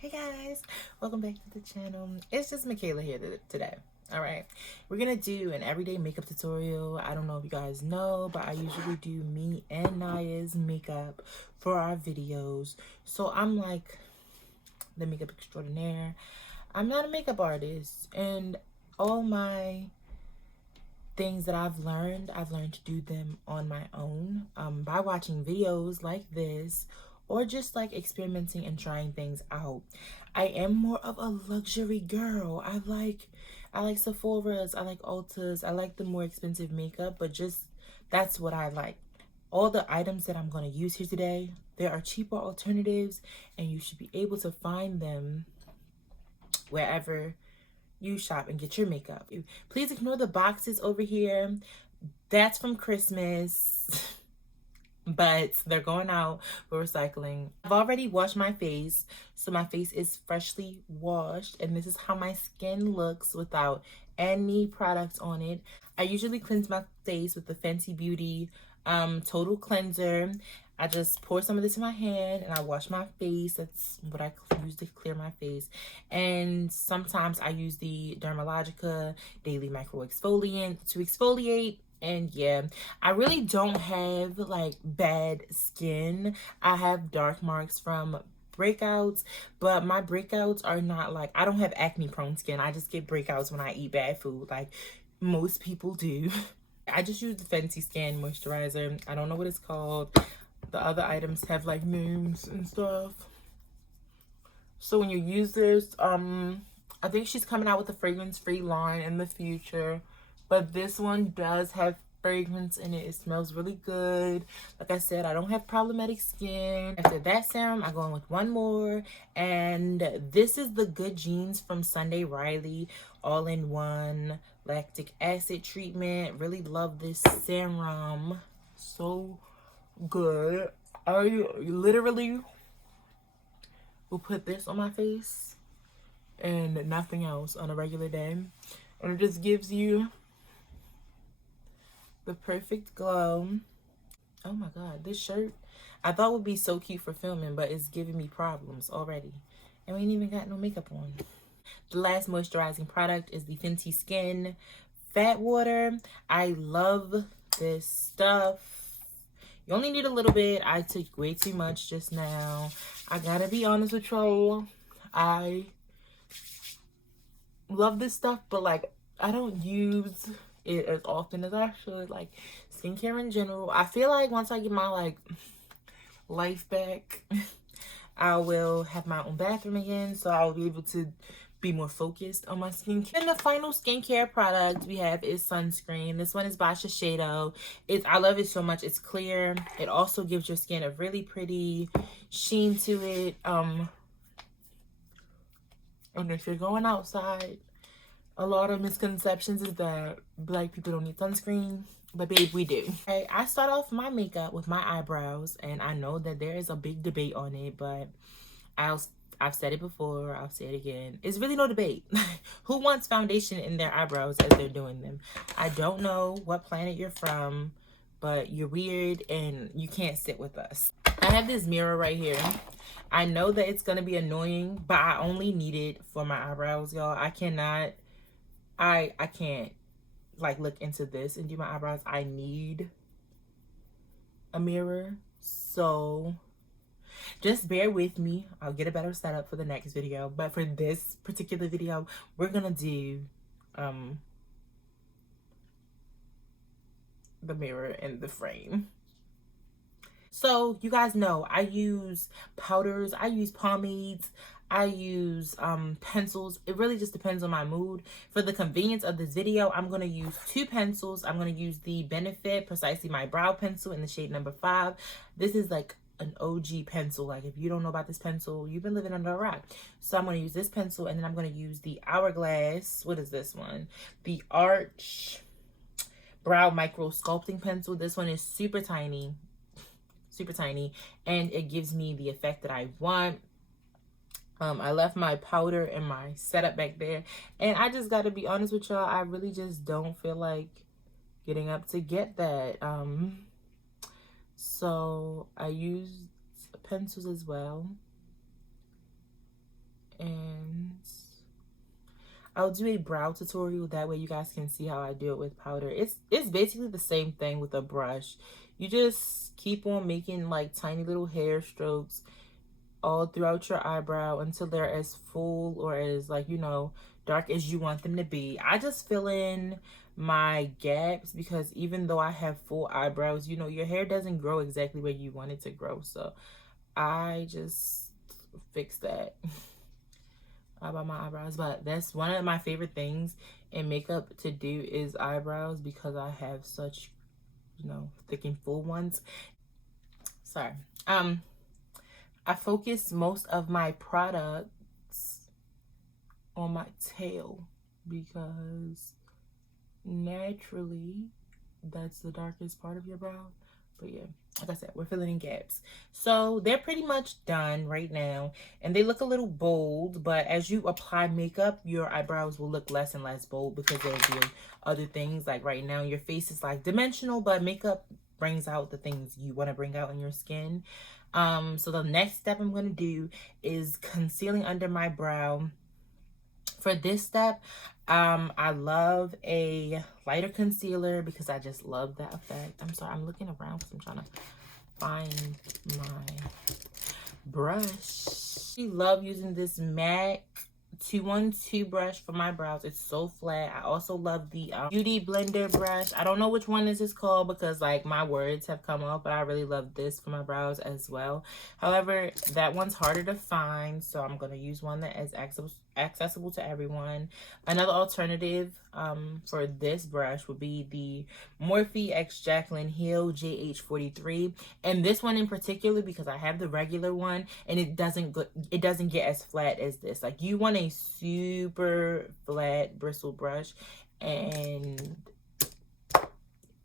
Hey guys, welcome back to the channel. It's just Mikalah here today. All right, we're gonna do an everyday makeup tutorial. I don't know if you guys know, but I usually do me and Naya's makeup for our videos. So I'm like the makeup extraordinaire. I'm not a makeup artist, and all my things that I've learned to do them on my own by watching videos like this or just like experimenting and trying things out. I am more of a luxury girl. I like Sephora's, I like Ulta's, I like the more expensive makeup, but just that's what I like. All the items that I'm going to use here today, there are cheaper alternatives and you should be able to find them wherever you shop and get your makeup. Please ignore the boxes over here. That's from Christmas, but they're going out for recycling. I've already washed my face, so my face is freshly washed, and this is how my skin looks without any products on it. I usually cleanse my face with the Fenty Beauty Total Cleanser. I just pour some of this in my hand and I wash my face. That's what I use to clear my face. And sometimes I use the Dermalogica Daily Micro Exfoliant to exfoliate. And yeah, I really don't have like bad skin. I have dark marks from breakouts, but my breakouts are not like, I don't have acne prone skin. I just get breakouts when I eat bad food like most people do. I just use the Fenty Skin Moisturizer. I don't know what it's called. The other items have like names and stuff. So when you use this, I think she's coming out with a fragrance-free line in the future. But this one does have fragrance in it. It smells really good. Like I said, I don't have problematic skin. After that serum, I go in with one more. And this is the Good Genes from Sunday Riley all-in-one lactic acid treatment. Really love this serum. So good. I literally will put this on my face and nothing else on a regular day. And it just gives you the perfect glow. Oh my god, this shirt I thought would be so cute for filming, but it's giving me problems already. And we ain't even got no makeup on. The last moisturizing product is the Fenty Skin Fat Water. I love this stuff. You only need a little bit. I took way too much just now. I gotta be honest with y'all. I love this stuff, but like I don't use it as often as I should. Like skincare in general. I feel like once I get my like life back, I will have my own bathroom again, so I'll be able to be more focused on my skincare. And the final skincare product we have is sunscreen. This one is by Shiseido. I love it so much. It's clear. It also gives your skin a really pretty sheen to it. And if you're going outside, a lot of misconceptions is that black people don't need sunscreen. But babe, we do. Okay, I start off my makeup with my eyebrows, and I know that there is a big debate on it, but I've said it before, I'll say it again. It's really no debate. Who wants foundation in their eyebrows as they're doing them? I don't know what planet you're from, but you're weird and you can't sit with us. I have this mirror right here. I know that it's gonna be annoying, but I only need it for my eyebrows, y'all. I cannot, I can't like look into this and do my eyebrows. I need a mirror, so just bear with me. I'll get a better setup for the next video, but for this particular video we're gonna do the mirror and the frame. So you guys know I use powders, I use pomades, I use pencils. It really just depends on my mood. For the convenience of this video, I'm going to use two pencils. I'm going to use the Benefit Precisely My Brow Pencil in the shade number 5. This is like an OG pencil. Like if you don't know about this pencil, you've been living under a rock. So I'm going to use this pencil, and then I'm going to use the Hourglass. What is this one? The Arch Brow Micro Sculpting Pencil. This one is super tiny, and it gives me the effect that I want. I left my powder and my setup back there, and I just got to be honest with y'all, I really just don't feel like getting up to get that. So I used pencils as well. I'll do a brow tutorial. That way you guys can see how I do it with powder. It's basically the same thing with a brush. You just keep on making like tiny little hair strokes all throughout your eyebrow until they're as full or as, like, you know, dark as you want them to be. I just fill in my gaps because even though I have full eyebrows, you know, your hair doesn't grow exactly where you want it to grow. So I just fix that about my eyebrows. But that's one of my favorite things in makeup to do is eyebrows, because I have such, you know, thick and full ones. Sorry. I focus most of my products on my tail because naturally that's the darkest part of your brow. But yeah, like I said, we're filling in gaps. So they're pretty much done right now, and they look a little bold, but as you apply makeup, your eyebrows will look less and less bold because they'll do other things. Like right now, your face is like dimensional, but makeup brings out the things you want to bring out in your skin. So the next step I'm going to do is concealing under my brow. For this step, I love a lighter concealer because I just love that effect. I'm sorry, I'm looking around because I'm trying to find my brush. I love using this MAC 212 brush for my brows. It's so flat. I also love the Beauty Blender brush. I don't know which one this is called because like my words have come off, but I really love this for my brows as well. However, that one's harder to find, so I'm going to use one that is accessible to everyone. Another alternative for this brush would be the Morphe X Jaclyn Hill JH43, and this one in particular because I have the regular one and it doesn't get as flat as this. Like, you want a super flat bristle brush, and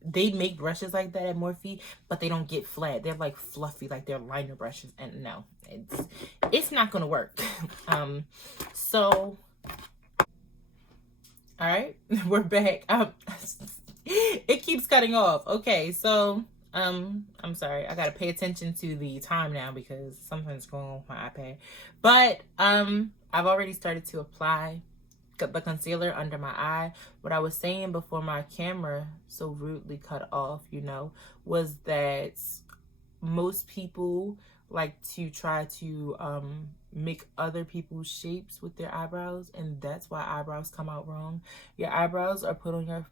they make brushes like that at Morphe, but they don't get flat. They're like fluffy, like they're liner brushes, and no, it's not gonna work. So all right, we're back. It keeps cutting off. Okay, so I'm sorry, I gotta pay attention to the time now because something's going on with my iPad. But I've already started to apply the concealer under my eye. What I was saying before my camera so rudely cut off, you know, was that most people like to try to make other people's shapes with their eyebrows, and that's why eyebrows come out wrong. Your eyebrows are put on your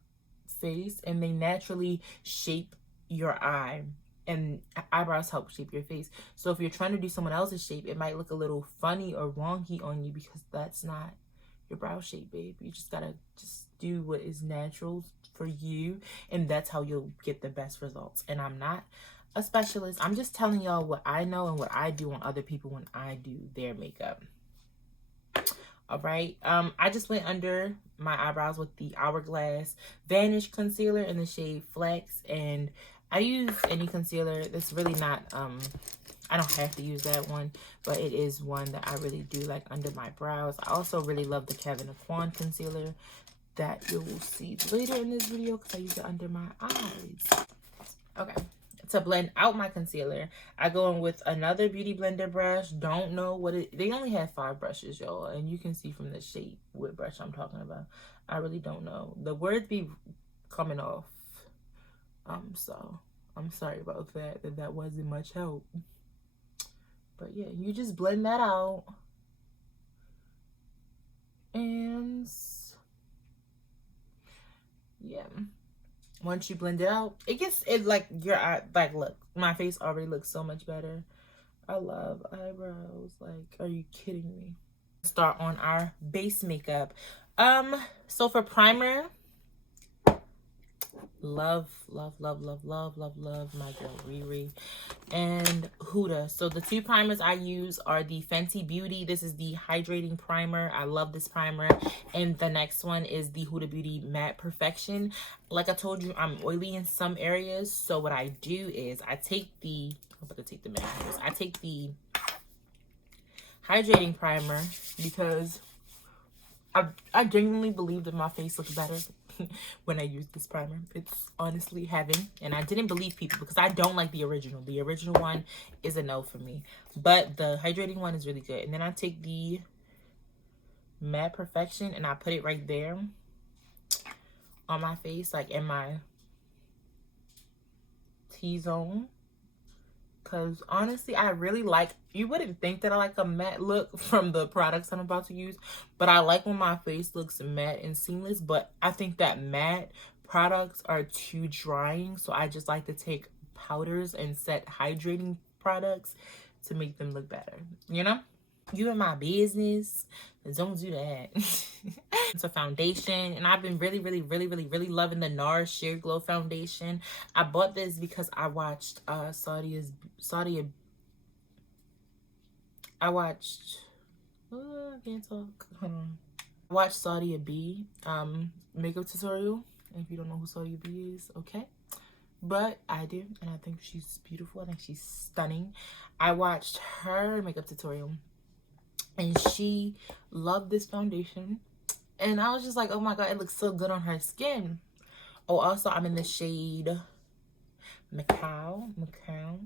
face and they naturally shape your eye, and eyebrows help shape your face. So if you're trying to do someone else's shape, it might look a little funny or wonky on you because that's not your brow shape, babe. You just gotta do what is natural for you, and that's how you'll get the best results. And I'm not a specialist. I'm just telling y'all what I know and what I do on other people when I do their makeup. All right, I just went under my eyebrows with the Hourglass Vanish concealer in the shade Flex, and I use any concealer. That's really not I don't have to use that one, but it is one that I really do like under my brows. I also really love the Kevyn Aucoin concealer that you will see later in this video because I use it under my eyes. Okay, to blend out my concealer, I go in with another Beauty Blender brush. Don't know what it, they only have 5 brushes, y'all, and you can see from the shape what brush I'm talking about. I really don't know. The words be coming off. So I'm sorry about that that wasn't much help. But yeah, you just blend that out. And yeah, once you blend it out, it like your eye, like, look, my face already looks so much better. I love eyebrows. Like, are you kidding me? Start on our base makeup. So for primer, love my girl Riri and Huda. So the 2 primers I use are the Fenty Beauty. This is the hydrating primer. I love this primer. And the next one is the Huda Beauty Matte Perfection. Like I told you, I'm oily in some areas, so what I do is I take the hydrating primer because I genuinely believe that my face looks better when I use this primer. It's honestly heaven. And I didn't believe people because I don't like the original. The original one is a no for me. But the hydrating one is really good. And then I take the Matte Perfection, and I put it right there on my face, like in my T-zone. Because honestly, I really like, you wouldn't think that I like a matte look from the products I'm about to use, but I like when my face looks matte and seamless. But I think that matte products are too drying, so I just like to take powders and set hydrating products to make them look better, you know? You in my business, don't do that. It's a foundation, and I've been really loving the NARS Sheer Glow foundation. I bought this because I watched I can't talk. Hold on. I watched Sadia B makeup tutorial. If you don't know who Sadia B is, okay. But I do, and I think she's beautiful. I think she's stunning. I watched her makeup tutorial, and she loved this foundation. And I was just like, oh my god, it looks so good on her skin. Oh, also, I'm in the shade Mikalah.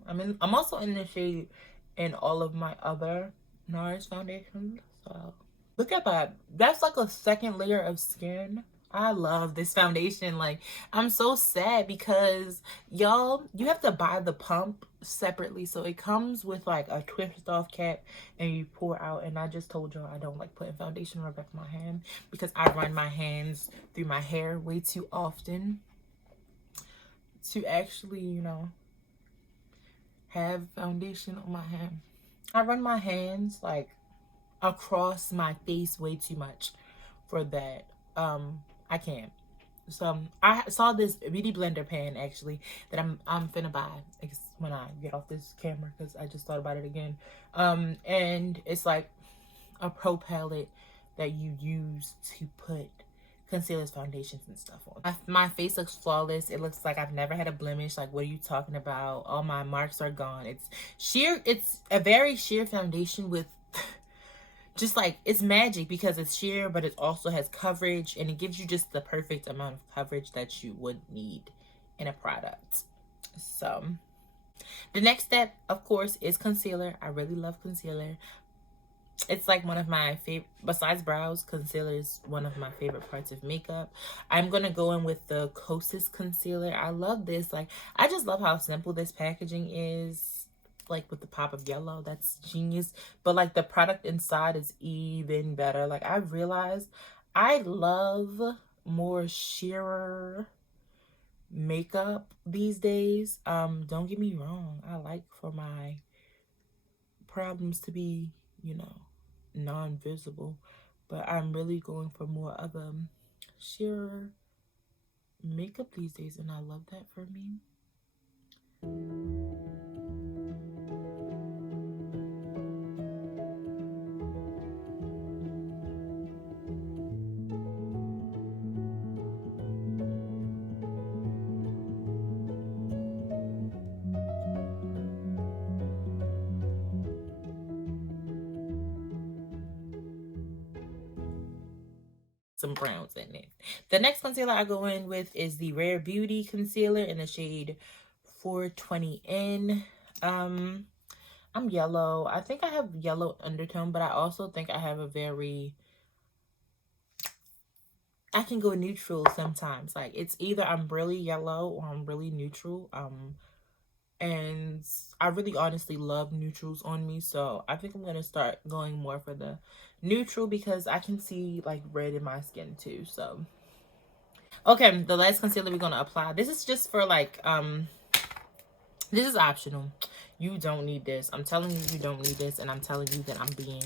I'm also in the shade in all of my other NARS foundations. So look at that. That's like a second layer of skin. I love this foundation. Like, I'm so sad because y'all, you have to buy the pump separately. So it comes with like a twist off cap and you pour out. And I just told y'all I don't like putting foundation on the back of my hand because I run my hands through my hair way too often to actually, you know, have foundation on my hand. I run my hands like across my face way too much for that. I can't. So I saw this beauty blender pan actually that I'm finna buy when I get off this camera because I just thought about it again. And it's like a pro palette that you use to put concealers, foundations, and stuff on. My face looks flawless. It looks like I've never had a blemish. Like, what are you talking about? All my marks are gone. It's sheer. It's a very sheer foundation with just like, it's magic because it's sheer, but it also has coverage, and it gives you just the perfect amount of coverage that you would need in a product. So the next step, of course, is concealer. I really love concealer. It's like one of my favorite, besides brows, concealer is one of my favorite parts of makeup. I'm gonna go in with the Kosas concealer. I love this. Like, I just love how simple this packaging is. Like, with the pop of yellow, that's genius. But like, the product inside is even better. Like, I realized I love more sheerer makeup these days. Don't get me wrong, I like for my problems to be, you know, non-visible, but I'm really going for more of a sheerer makeup these days, and I love that for me. Some browns in it. The next concealer I go in with is the Rare Beauty concealer in the shade 420N. I'm yellow. I think I have yellow undertone, but I also think I have a very, I can go neutral sometimes. Like, it's either I'm really yellow or I'm really neutral. And I really honestly love neutrals on me, so I think I'm gonna start going more for the neutral because I can see like red in my skin too. So okay, the last concealer we're gonna apply, this is just for like this is optional. You don't need this. I'm telling you, you don't need this, and I'm telling you that I'm being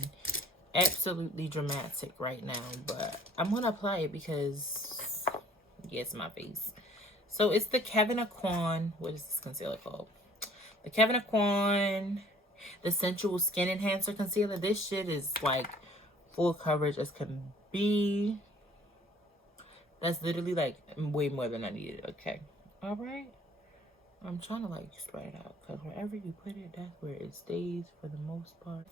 absolutely dramatic right now, but I'm gonna apply it because yeah, it's my face. So it's the Kevyn Aucoin, what is this concealer called? The Kevyn Aucoin, the Sensual Skin Enhancer Concealer. This shit is like full coverage as can be. That's literally like way more than I needed. Okay. All right. I'm trying to like spread it out because wherever you put it, that's where it stays for the most part.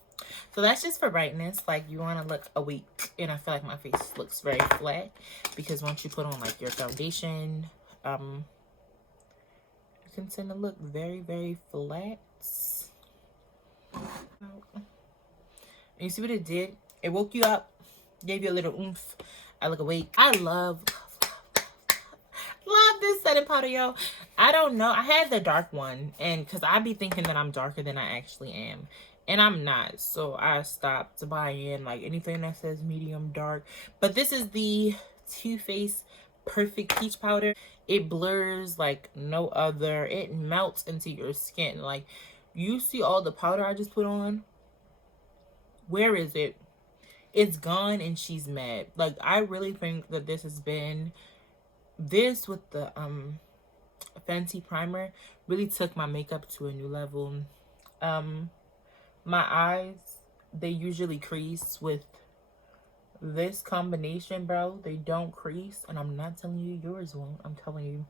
So that's just for brightness. Like, you want to look awake, and I feel like my face looks very flat because once you put on like your foundation, you can tend to look very flat. And you see what it did? It woke you up Gave you a little oomph. I look awake. I love this setting powder, yo. I don't know. I had the dark one, and because I be thinking that I'm darker than I actually am, and I'm not. So I stopped buying like anything that says medium dark. But this is the Too Faced Perfect Peach Powder. It blurs like no other. It melts into your skin. Like, you see all the powder I just put on? Where is it? It's gone, and she's mad. Like, I really think that this has been this with the Fenty primer really took my makeup to a new level. My eyes, they usually crease with this combination, bro. They don't crease, and I'm not telling you yours won't. I'm telling you,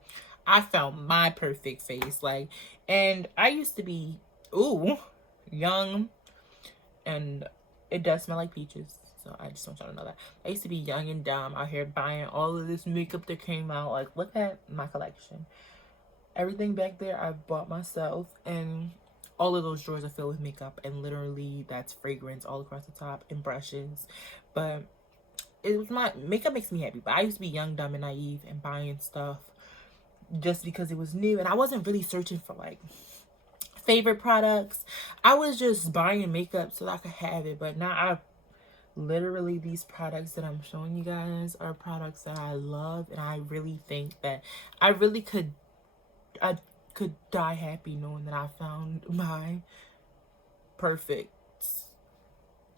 I found my perfect face. Like, and I used to be young, and it does smell like peaches. So I just want y'all to know that. I used to be young and dumb out here buying all of this makeup that came out. Like, look at my collection. Everything back there I bought myself, and all of those drawers are filled with makeup, and literally that's fragrance all across the top and brushes. But it was my makeup makes me happy. But I used to be young, dumb, and naive and buying stuff just because it was new, and I wasn't really searching for like favorite products. I was just buying makeup so that I could have it. But now I literally, these products that I'm showing you guys are products that I love, and I really think that I could die happy knowing that I found my perfect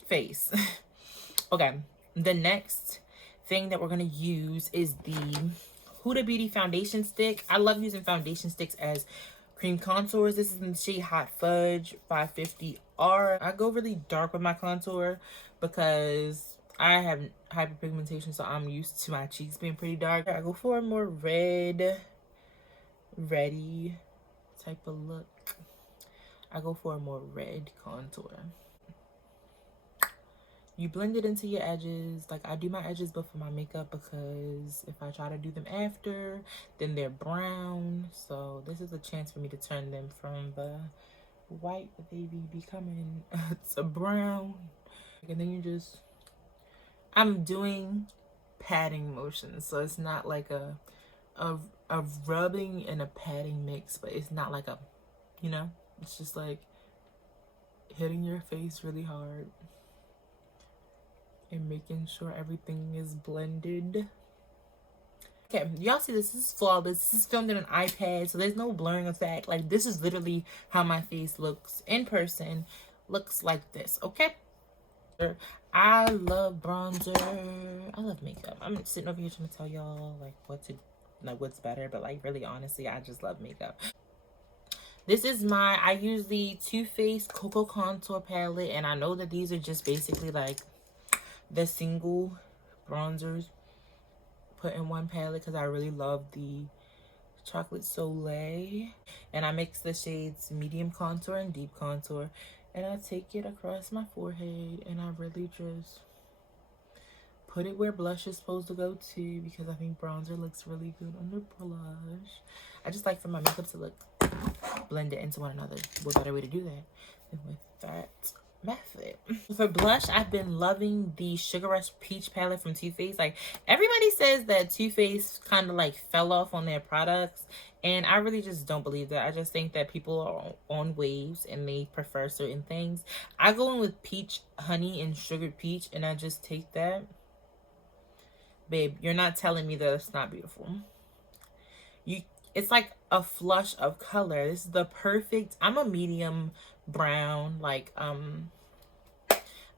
face. Okay, the next thing that we're gonna use is the Huda Beauty foundation stick. I love using foundation sticks as cream contours. This is in the shade Hot Fudge 550R. I go really dark with my contour because I have hyperpigmentation, so I'm used to my cheeks being pretty dark. I go for a more ready type of look. I go for a more red contour. You blend it into your edges. Like, I do my edges before my makeup because if I try to do them after, then they're brown. So this is a chance for me to turn them from the white that they be becoming to brown. And then you just, I'm doing patting motions, so it's not like a rubbing and a patting mix, but it's not like a, you know, it's just like hitting your face really hard and making sure everything is blended. Okay, y'all see this is flawless. This is filmed on an iPad, so there's no blurring effect. Like, this is literally how my face looks in person. Looks like this, okay? I love bronzer. I love makeup. I'm sitting over here trying to tell y'all like what's better, but like really honestly, I just love makeup. This is I use the Too Faced Cocoa Contour Palette, and I know that these are just basically like the single bronzers put in one palette because I really love the Chocolate Soleil. And I mix the shades medium contour and deep contour, and I take it across my forehead, and I really just put it where blush is supposed to go to, because I think bronzer looks really good under blush. I just like for my makeup to look blend it into one another. What better way to do that than with that method? For blush, I've been loving the Sugar Rush Peach palette from Too Faced. Like, everybody says that Too Faced kind of like fell off on their products, and I really just don't believe that. I just think that people are on waves and they prefer certain things. I go in with peach honey and sugared peach, and I just take that. Babe, you're not telling me that it's not beautiful. It's like a flush of color. This is the perfect, I'm a medium brown, like I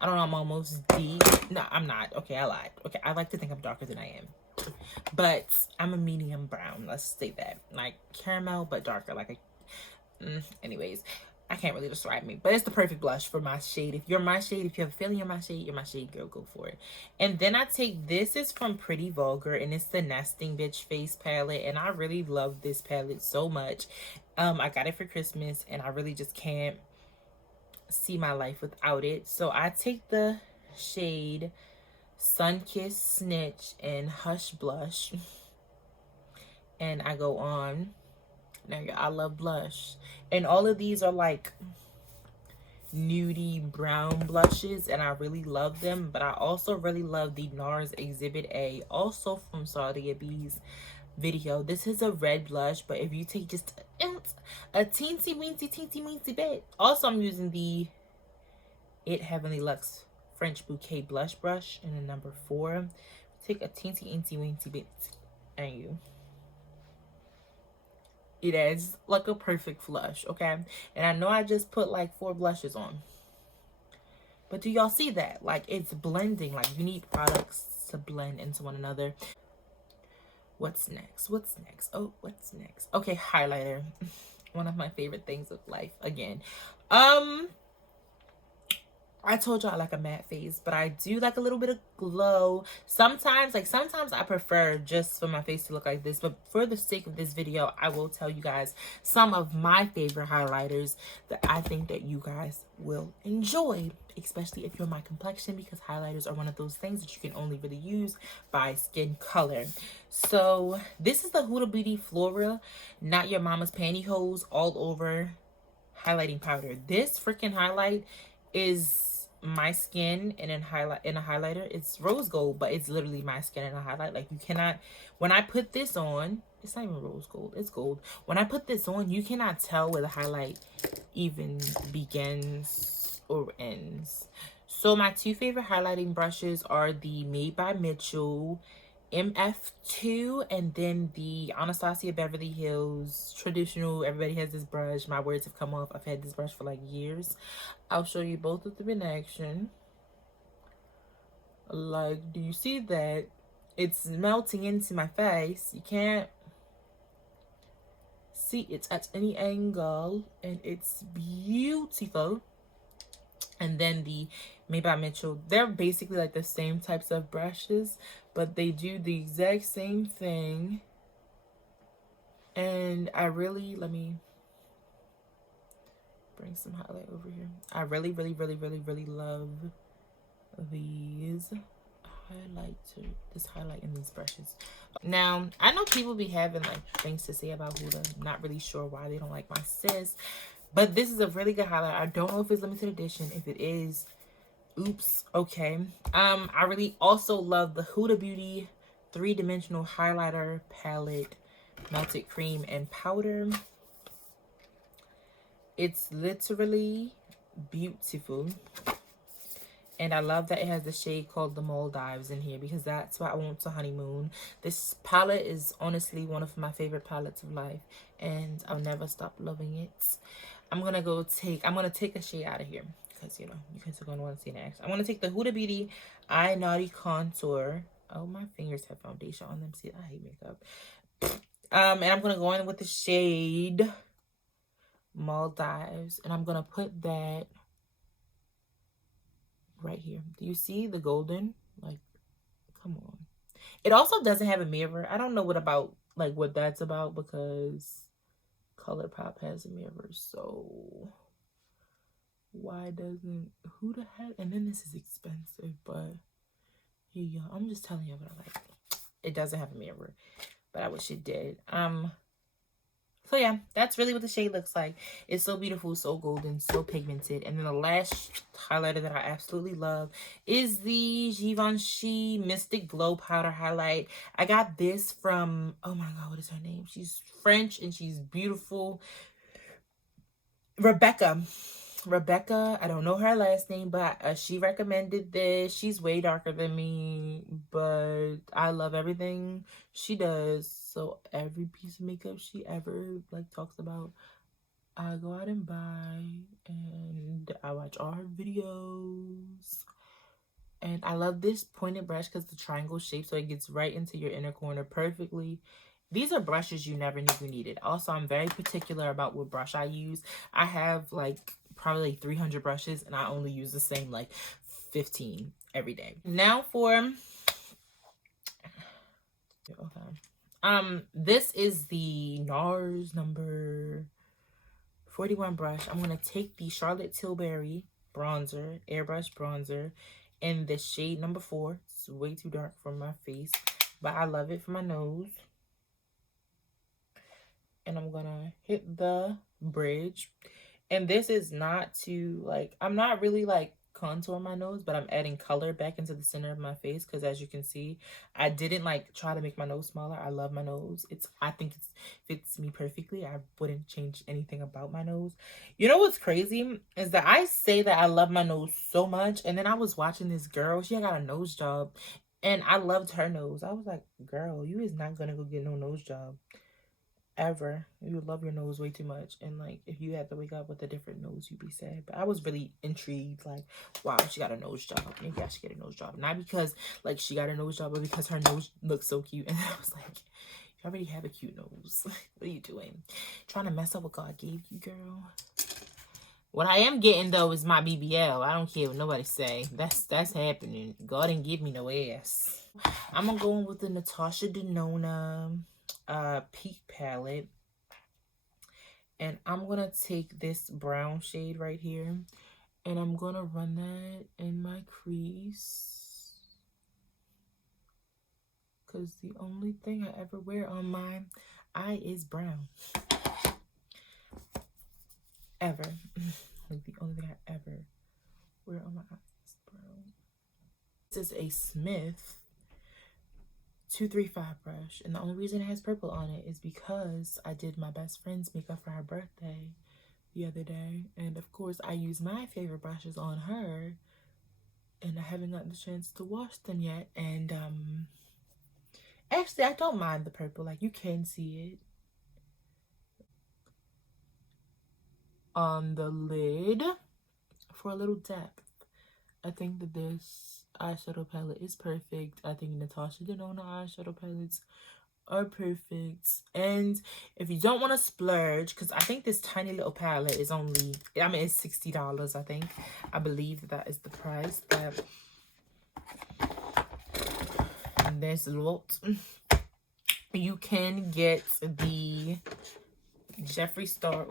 don't know, I'm almost deep. No, I'm not. Okay, I lied. Okay, I like to think I'm darker than I am, but I'm a medium brown. Let's say that, like caramel but darker. Like anyways, I can't really describe me, but it's the perfect blush for my shade. If you're my shade, if you have a feeling you're my shade, girl, go for it. And then I take, this is from Pretty Vulgar, and it's the Nesting Bitch Face palette, and I really love this palette so much. I got it for Christmas, and I really just can't see my life without it. So I take the shade Sunkissed Snitch and Hush Blush, and I go on. Now, I love blush, and all of these are like nudie brown blushes, and I really love them. But I also really love the NARS Exhibit A, also from Saudi Bees video. This is a red blush, but if you take just a teensy weensy bit. Also, I'm using the It Heavenly Luxe French Bouquet blush brush in the number 4. Take a teensy bit, and it adds like a perfect flush, okay? And I know I just put like 4 blushes on, but do y'all see that? Like, it's blending. Like, you need products to blend into one another. What's next? What's next? Oh, what's next? Okay, highlighter. One of my favorite things of life again. I told you I like a matte face, but I do like a little bit of glow. Sometimes I prefer just for my face to look like this, but for the sake of this video, I will tell you guys some of my favorite highlighters that I think that you guys will enjoy, especially if you're my complexion, because highlighters are one of those things that you can only really use by skin color. So this is the Huda Beauty Flora Not Your Mama's Pantyhose All Over highlighting powder. This freaking highlight is my skin in a highlighter. It's rose gold, but it's literally my skin in a highlight. Like, you cannot, when I put this on, it's not even rose gold, it's gold. When I put this on, you cannot tell where the highlight even begins or ends. So my 2 favorite highlighting brushes are the Made by Mitchell MF2 and then the Anastasia Beverly Hills traditional. Everybody has this brush. My words have come off. I've had this brush for like years. I'll show you both of them in action. Like, do you see that? It's melting into my face. You can't see it at any angle, and it's beautiful. And then the Made by Mitchell, they're basically like the same types of brushes, but they do the exact same thing. And I really, let me bring some highlight over here. I really love these this highlight in these brushes. Now, I know people be having like things to say about Huda. I'm not really sure why they don't like my sis, but this is a really good highlight. I don't know if it's limited edition. If it is, oops, okay. I really also love the Huda Beauty 3-dimensional highlighter palette, melted cream and powder. It's literally beautiful, and I love that it has the shade called the Maldives in here, because that's what I want to honeymoon. This palette is honestly one of my favorite palettes of life, and I'll never stop loving it. I'm gonna take a shade out of here, because you know you guys are gonna want to see next. I'm gonna take the Huda Beauty Eye Naughty Contour. Oh, my fingers have foundation on them. See, I hate makeup. And I'm gonna go in with the shade Maldives, and I'm gonna put that right here. Do you see the golden? Like, come on. It also doesn't have a mirror. I don't know what that's about, because ColourPop has a mirror. So why doesn't, who the heck? And then this is expensive, but here you go. I'm just telling you what I like. It doesn't have a mirror, but I wish it did. So yeah, that's really what the shade looks like. It's so beautiful, so golden, so pigmented. And then the last highlighter that I absolutely love is the Givenchy Mystic Glow Powder Highlight. I got this from, oh my God, what is her name? She's French and she's beautiful. Rebecca, I don't know her last name, but she recommended this. She's way darker than me, but I love everything she does. So every piece of makeup she ever like talks about, I go out and buy, and I watch all her videos. And I love this pointed brush because the triangle shape, so it gets right into your inner corner perfectly. These are brushes you never knew you needed. Also, I'm very particular about what brush I use. I have like probably like 300 brushes, and I only use the same like 15 every day. Now for, okay. This is the NARS number 41 brush. I'm gonna take the Charlotte Tilbury bronzer, airbrush bronzer, in the shade number 4. It's way too dark for my face, but I love it for my nose. And I'm gonna hit the bridge, And this is not to, like, I'm not really like contour my nose, but I'm adding color back into the center of my face because as you can see, I didn't like try to make my nose smaller. I love my nose. I think it fits me perfectly. I wouldn't change anything about my nose. You know what's crazy is that I say that I love my nose so much, and then I was watching this girl. She had got a nose job, and I loved her nose. I was like, girl, you is not gonna go get no nose job ever. You would love your nose way too much, and like if you had to wake up with a different nose, you'd be sad. But I was really intrigued, like, wow, she got a nose job. Maybe I should get a nose job, not because like she got a nose job, but because her nose looks so cute. And I was like, you already have a cute nose. What are you doing? Trying to mess up what God gave you, girl? What I am getting though is my BBL. I don't care what nobody say. That's happening. God didn't give me no ass. I'm gonna go in with the Natasha Denona Peak palette, and I'm gonna take this brown shade right here, and I'm gonna run that in my crease, because the only thing I ever wear on my eye is brown. Ever. Like the only thing I ever wear on my eye is brown. This is a Smith 235 brush, and the only reason it has purple on it is because I did my best friend's makeup for her birthday the other day, and of course I use my favorite brushes on her, and I haven't gotten the chance to wash them yet. And actually I don't mind the purple, like you can see it on the lid for a little depth. I think that this eyeshadow palette is perfect. I think Natasha Denona eyeshadow palettes are perfect. And if you don't want to splurge, because I think this tiny little palette is only, I mean, it's $60, I think. I believe that is the price. But there's a lot. You can get the Jeffree Star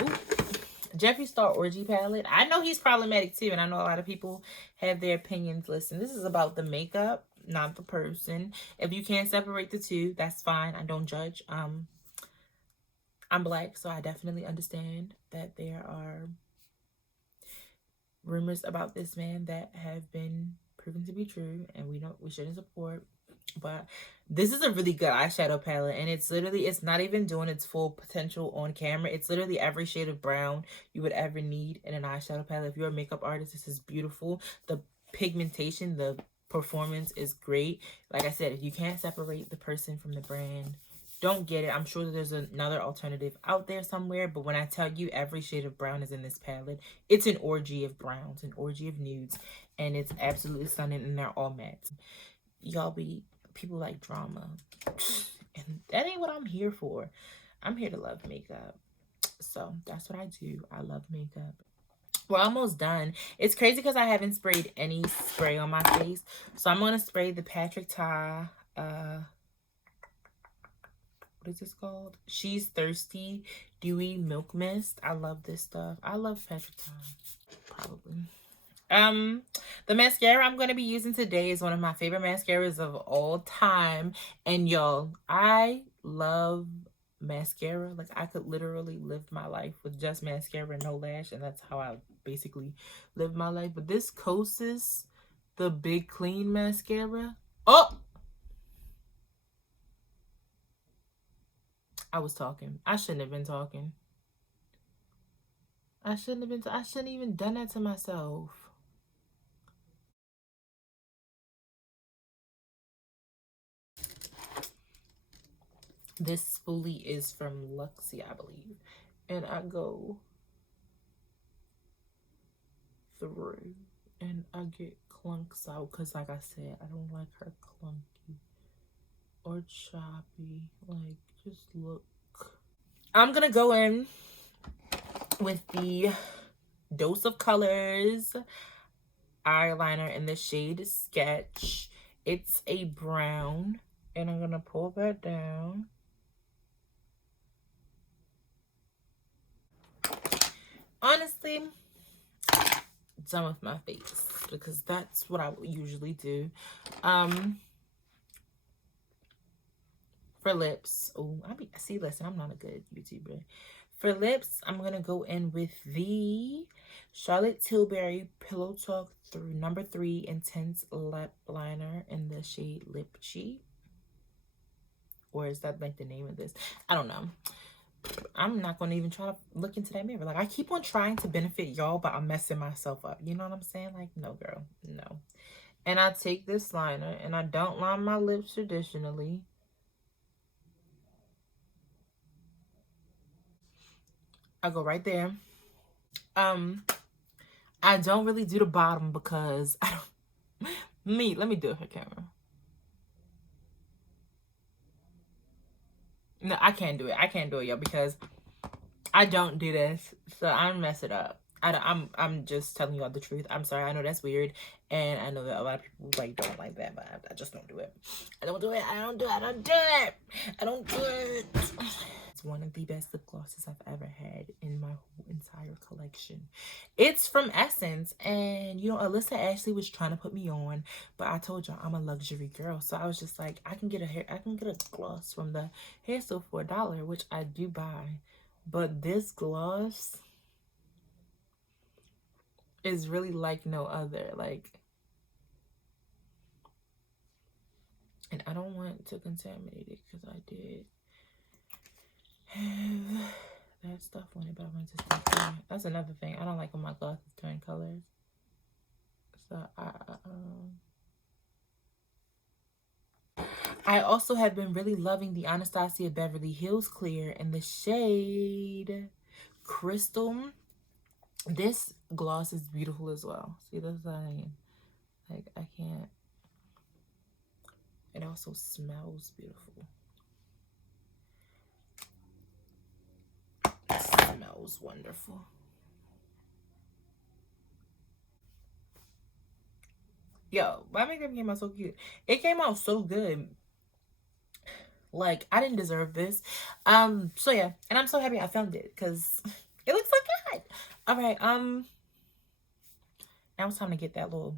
Orgy palette. I know he's problematic too, and I know a lot of people have their opinions. Listen, this is about the makeup, not the person. If you can't separate the two, that's fine. I don't judge. I'm Black, so I definitely understand that there are rumors about this man that have been proven to be true, and we shouldn't support. But this is a really good eyeshadow palette, and it's not even doing its full potential on camera. It's literally every shade of brown you would ever need in an eyeshadow palette. If you're a makeup artist, this is beautiful. The pigmentation, the performance is great. Like I said, if you can't separate the person from the brand, don't get it. I'm sure that there's another alternative out there somewhere, but when I tell you every shade of brown is in this palette, it's an orgy of browns, an orgy of nudes, and it's absolutely stunning, and they're all matte. People like drama, and that ain't what I'm here for. I'm here to love makeup, so that's what I do. I love makeup. We're almost done. It's crazy because I haven't sprayed any spray on my face, so I'm gonna spray the Patrick Ta what is this called? She's Thirsty Dewy Milk Mist. I love this stuff. I love Patrick Ta. Probably. The mascara I'm going to be using today is one of my favorite mascaras of all time. And y'all, I love mascara. Like, I could literally live my life with just mascara and no lash, and that's how I basically live my life. But this Kosas, the Big Clean mascara. Oh! I was talking. I shouldn't have been talking. I shouldn't even done that to myself. This fully is from Luxie, I believe. And I go through and I get clunks out because, like I said, I don't like her clunky or choppy. Like, just look. I'm gonna go in with the Dose of Colors eyeliner in the shade Sketch. It's a brown, and I'm gonna pull that down. Honestly, done with my face because that's what I usually do. For lips, listen, I'm not a good YouTuber. For lips, I'm going to go in with the Charlotte Tilbury Pillow Talk through number 3 Intense Lip Liner in the shade Lip Cheat. Or is that like the name of this? I don't know. I'm not going to even try to look into that mirror. Like, I keep on trying to benefit y'all, but I'm messing myself up. You know what I'm saying? Like, no, girl. No. And I take this liner, and I don't line my lips traditionally. I go right there. I don't really do the bottom because I don't... Let me do it for camera. No, I can't do it. I can't do it, y'all, because I don't do this. So I'm mess it up. I'm just telling you all the truth. I'm sorry. I know that's weird, and I know that a lot of people like don't like that, but I just don't do it. I don't do it. I don't do it. I don't do it. I don't do it. It's one of the best lip glosses I've ever had in my whole entire collection. It's from Essence, and you know, Alyssa Ashley was trying to put me on, but I told y'all I'm a luxury girl, so I was just like, I can get a gloss from the hair store for $1, which I do buy, but this gloss is really like no other. Like, and I don't want to contaminate it because I did have that stuff on it, but I want to stay clear. That's another thing. I don't like when my glosses turn colors. So I also have been really loving the Anastasia Beverly Hills Clear in the shade Crystal. This gloss is beautiful as well. See, that's what I mean. Like, I can't. It also smells beautiful. It smells wonderful. Yo, my makeup came out so cute. It came out so good. Like, I didn't deserve this. So yeah, and I'm so happy I found it because it looks so good. All right, now it's time to get that little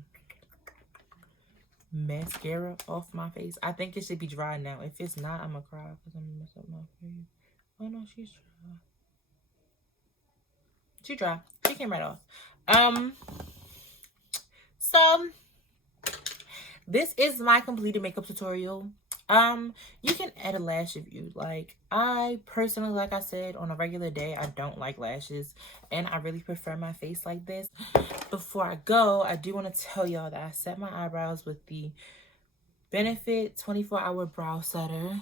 mascara off my face. I think it should be dry now. If it's not, I'm gonna cry because I'm gonna mess up my face. Oh no, she's dry. She dry. She came right off. So this is my completed makeup tutorial. You can add a lash if you like. I personally, like I said, on a regular day, I don't like lashes, and I really prefer my face like this. Before I go, I do want to tell y'all that I set my eyebrows with the Benefit 24-Hour Brow Setter,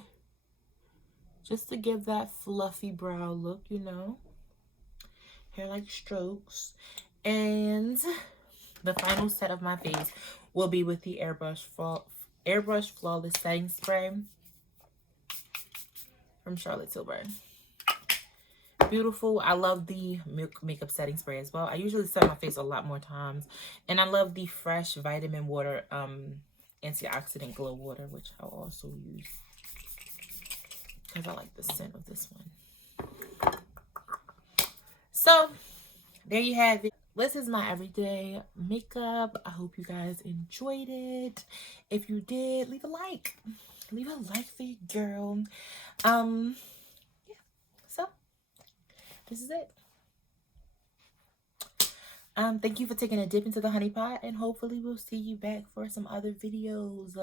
just to give that fluffy brow look, you know, hair like strokes. And the final set of my face will be with the Airbrush Flawless Setting Spray from Charlotte Tilbury. Beautiful. I love the makeup setting spray as well. I usually set my face a lot more times, and I love the Fresh Vitamin Water antioxidant glow water, which I'll also use because I like the scent of this one. So there you have it. This is my everyday makeup. I hope you guys enjoyed it. If you did, leave a like. Leave a like for your girl. Yeah. So this is it. Thank you for taking a dip into the honey pot, and hopefully we'll see you back for some other videos.